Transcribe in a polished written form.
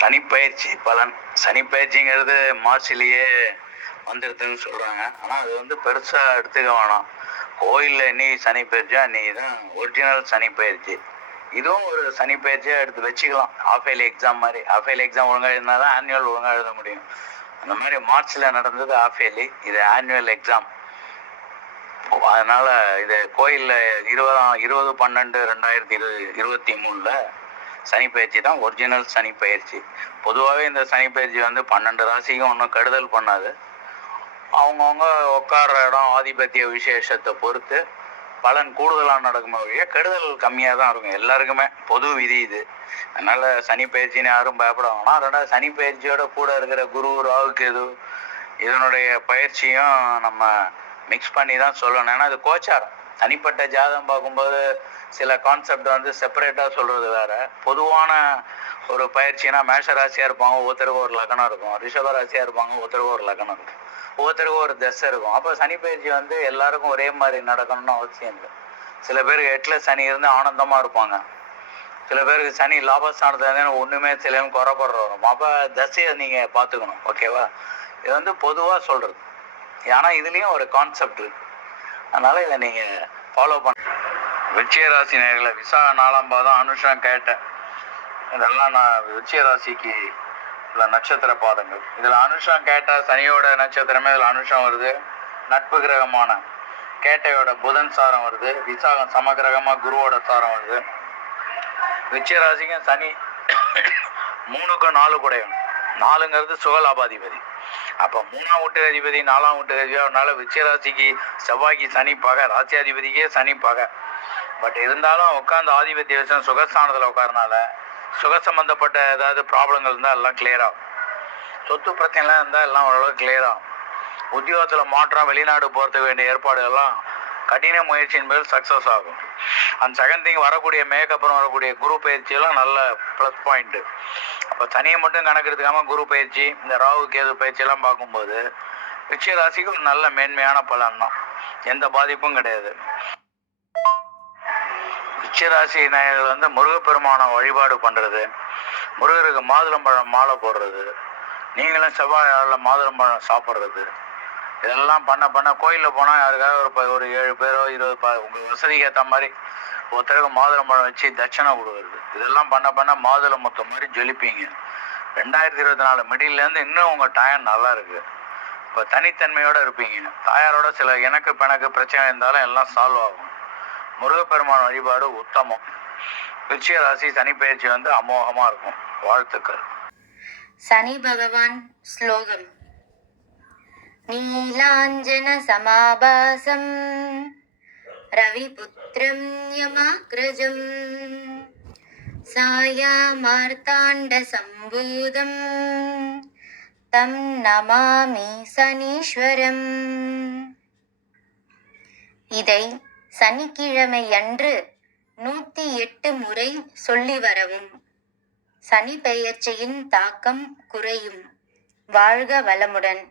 சனிப்பயிற்சி பலன். சனிப்பயிற்சிங்கிறது மார்ச்லேயே வந்துடுதுன்னு சொல்கிறாங்க. ஆனால் அது வந்து பெருசாக எடுத்துக்க வேணாம். கோயிலில் இன்னைக்கு சனிப்பயிற்சியோ அன்றைக்கி தான் ஒரிஜினல் சனிப்பயிற்சி. இதுவும் ஒரு சனிப்பயிற்சியாக எடுத்து வச்சுக்கலாம். ஆஃப் இயர்லி எக்ஸாம் மாதிரி. ஆஃப் இயர்லி எக்ஸாம் ஒழுங்காக எழுதினா தான் ஆனுவல் ஒழுங்காக எழுத முடியும். அந்த மாதிரி மார்ச்சில் நடந்தது ஆஃப் இயர்லி, இது ஆனுவல் எக்ஸாம். அதனால் இது கோயிலில் 20/12/2023 சனிப்பயிற்சி தான் ஒரிஜினல் சனிப்பயிற்சி. பொதுவாகவே இந்த சனிப்பயிற்சி வந்து 12 ராசிக்கும் ஒன்றும் கெடுதல் பண்ணாது. அவங்கவுங்க உட்கார்ற இடம் ஆதிபத்திய விசேஷத்தை பொறுத்து பலன் கூடுதலாக நடக்குமே வழிய கெடுதல் கம்மியாக தான் இருக்கும். எல்லாருக்குமே பொது விதி இது. அதனால் சனிப்பயிற்சின்னு யாரும் பயப்பட வேணாம். ரெண்டாவது சனிப்பயிற்சியோட கூட இருக்கிற குரு, ராகு, கேது இதனுடைய பயிற்சியும் நம்ம மிக்ஸ் பண்ணி தான் சொல்லணும். ஏன்னா அது கோச்சாரம். தனிப்பட்ட ஜாதகம் பார்க்கும்போது சில கான்செப்ட் வந்து செப்பரேட்டாக சொல்கிறது வேறு. பொதுவான ஒரு பயிற்சினா மேஷ ராசியாக இருப்பாங்க, ஒவ்வொருத்தருக்கும் ஒரு லக்னம் இருக்கும். ரிஷப ராசியாக இருப்பாங்க, ஒவ்வொருத்தருக்கும் ஒரு லக்னம் இருக்கும். ஒவ்வொருத்தருக்கும் ஒரு தசை இருக்கும். அப்போ சனிப்பயிற்சி வந்து எல்லாருக்கும் ஒரே மாதிரி நடக்கணும்னு அவசியம் இல்லை. சில பேருக்கு 8ல் சனி இருந்து ஆனந்தமாக இருப்பாங்க. சில பேருக்கு சனி லாபஸ்தானத்துல ஒன்றுமே சிலையும் குறைபடுற வரும். அப்போ தசையை நீங்கள் பார்த்துக்கணும். ஓகேவா? இது வந்து பொதுவாக சொல்கிறது. ஏன்னா இதுலேயும் ஒரு கான்செப்ட் இருக்குது. அதனால் இதை நீங்கள் ஃபாலோ பண்ண. விருச்சிக ராசி நேர்களை விசாக 4ஆம் பாதம், அனுஷம், கேட்டேன். இதெல்லாம் நான் விருச்சிக ராசிக்கு உள்ள நட்சத்திர பாதங்கள். இதில் அனுஷம், கேட்ட சனியோட நட்சத்திரமே இதில் அனுஷம் வருது. நட்பு கிரகமான கேட்டையோட புதன் சாரம் வருது. விசாகம் சமகிரகமாக குருவோட சாரம் வருது. விருச்சிக ராசிக்கும் சனி 3க்கும் 4 கூடையும். 4ங்கிறது சுகலாபாதிபதி. அப்போ 3ஆம் வீட்டு அதிபதி 4ஆம் வீட்டு அதிபதினால விருச்சிக ராசிக்கு செவ்வாய்க்கு சனி பகை, ராசியாதிபதிக்கே சனி பகை. பட் இருந்தாலும் உட்காந்து ஆதிபத்திய விஷயம் சுகஸ்தானத்தில் உட்காரனால சுக சம்பந்தப்பட்ட ஏதாவது ப்ராப்ளங்கள் இருந்தால் எல்லாம் கிளியர் ஆகும். சொத்து பிரச்சனைலாம் இருந்தால் எல்லாம் ஓரளவுக்கு கிளியர் ஆகும். உத்தியோகத்தில் மாற்றம், வெளிநாடு போகிறதுக்கு வேண்டிய ஏற்பாடுகள்லாம் கடின முயற்சியின் மேல் சக்ஸஸ் ஆகும். அந்த செகண்ட் திங் வரக்கூடிய மேக்கப்புறம் வரக்கூடிய குரு பயிற்சியெல்லாம் நல்ல ப்ளஸ் பாயிண்ட்டு. அப்போ சனியை மட்டும் கணக்கு எடுத்துக்காமல் குரு பயிற்சி, இந்த ராகு கேது பயிற்சியெல்லாம் பார்க்கும்போது விருச்சிக ராசிக்கு ஒரு நல்ல மேன்மையான பலன் தான். எந்த பாதிப்பும் கிடையாது. விருச்சிக ராசி நேயர்கள் வந்து முருகப்பெருமான வழிபாடு பண்ணுறது, முருகருக்கு மாதுளம்பழம் மாலை போடுறது, நீங்களும் செவ்வாய் ஆளில் மாதுளம்பழம் சாப்பிட்றது, இதெல்லாம் பண்ண கோயிலில் போனால் யாருக்காவது ஒரு 7 பேரோ 20 உங்கள் வசதிக்கு ஏற்ற மாதிரி ஒருத்தருக்கு மாதுளம்பழம் வச்சு தட்சணை கொடுக்குறது, இதெல்லாம் பண்ண மாதுளை மொத்தம் மாதிரி ஜொலிப்பீங்க. 2024 மிடில்லேருந்து இன்னும் உங்கள் டைம் நல்லா இருக்குது. இப்போ தனித்தன்மையோடு இருப்பீங்க. தாயாரோட சில எனக்கு பிரச்சனை இருந்தாலும் எல்லாம் சால்வ் ஆகும். முருகப்பெருமான் வழிபாடு உத்தமம். விருச்சிக ராசி சனிப்பயிற்சி வந்து அமோகமாக இருக்கும். வாழ்த்துக்கள். சனி பகவான் ஸ்லோகம். நீலாஞ்சன சமாபாசம் ரவிபுத்திரம் யமாக்ரஜம் சாயாமார்த்தாண்ட சம்பூதம் தம் நமாமி சனீஸ்வரம். இதை சனிக்கிழமை அன்று 108 முறை சொல்லி வரவும் சனி பெயர்ச்சியின் தாக்கம் குறையும். வாழ்க வளமுடன்.